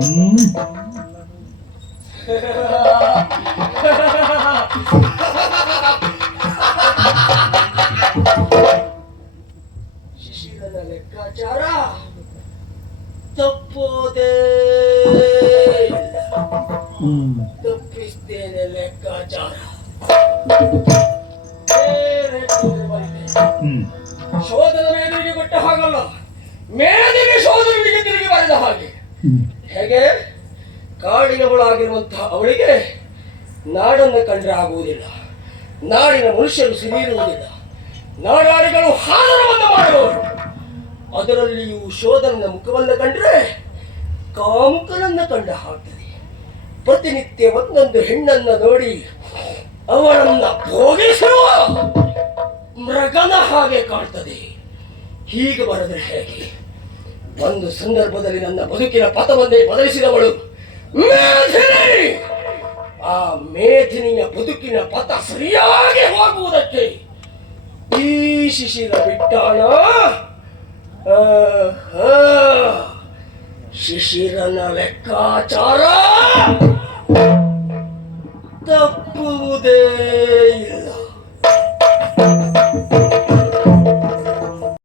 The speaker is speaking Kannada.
ಹ್ಮ್. ಶಿಶಿರನ ಲೆಕ್ಕಾಚಾರ ತಪ್ಪೋದೇ ತಪ್ಪಿಸ್ತೇನೆ ಲೆಕ್ಕಾಚಾರ ಬೇರೆ ಕಡೆ ಮೇಲಿಗೆ ಶೋಧನಿಗೆ ತಿರುಗಿ ಬರೆದ ಹಾಗೆ. ಹೇಗೆ? ಕಾಡಿನವಳಾಗಿರುವಂತಹ ಅವಳಿಗೆ ನಾಡನ್ನು ಕಂಡ್ರೆ ಆಗುವುದಿಲ್ಲ ನಾಡಿನ ಮನುಷ್ಯರು ಸಿರಿಯಿರುವುದಿಲ್ಲ ನಾಡಾಡಿಗಳು ಹಾದರವನ್ನು ಮಾಡುವವರು ಅದರಲ್ಲಿಯೂ ಶೋಧನ ಮುಖವನ್ನು ಕಂಡ್ರೆ ಕಾಮುಕನನ್ನ ಕಂಡ ಹಾಕ್ತದೆ ಪ್ರತಿನಿತ್ಯ ಒಂದೊಂದು ಹೆಣ್ಣನ್ನ ನೋಡಿ ಅವಳನ್ನ ಭೋಗಿಸುವ ಮೃಗನ ಹಾಗೆ ಕಾಣ್ತದೆ. ಹೀಗೆ ಬರೆದ್ರೆ ಹೇಗೆ? ಒಂದು ಸಂದರ್ಭದಲ್ಲಿ ನನ್ನ ಬದುಕಿನ ಪಥವನ್ನೇ ಬದಲಿಸಿದವಳು ಮೇಧಿನಿ! ಆ ಮೇಧಿನಿಯ ಬದುಕಿನ ಪಥ ಸರಿಯಾಗಿ ಹೋಗುವುದಕ್ಕೆ ಈ ಶಿಶಿರ ಬಿಟ್ಟಾಣ. ಶಿಶಿರನ ಲೆಕ್ಕಾಚಾರ ತಪ್ಪುವುದೇ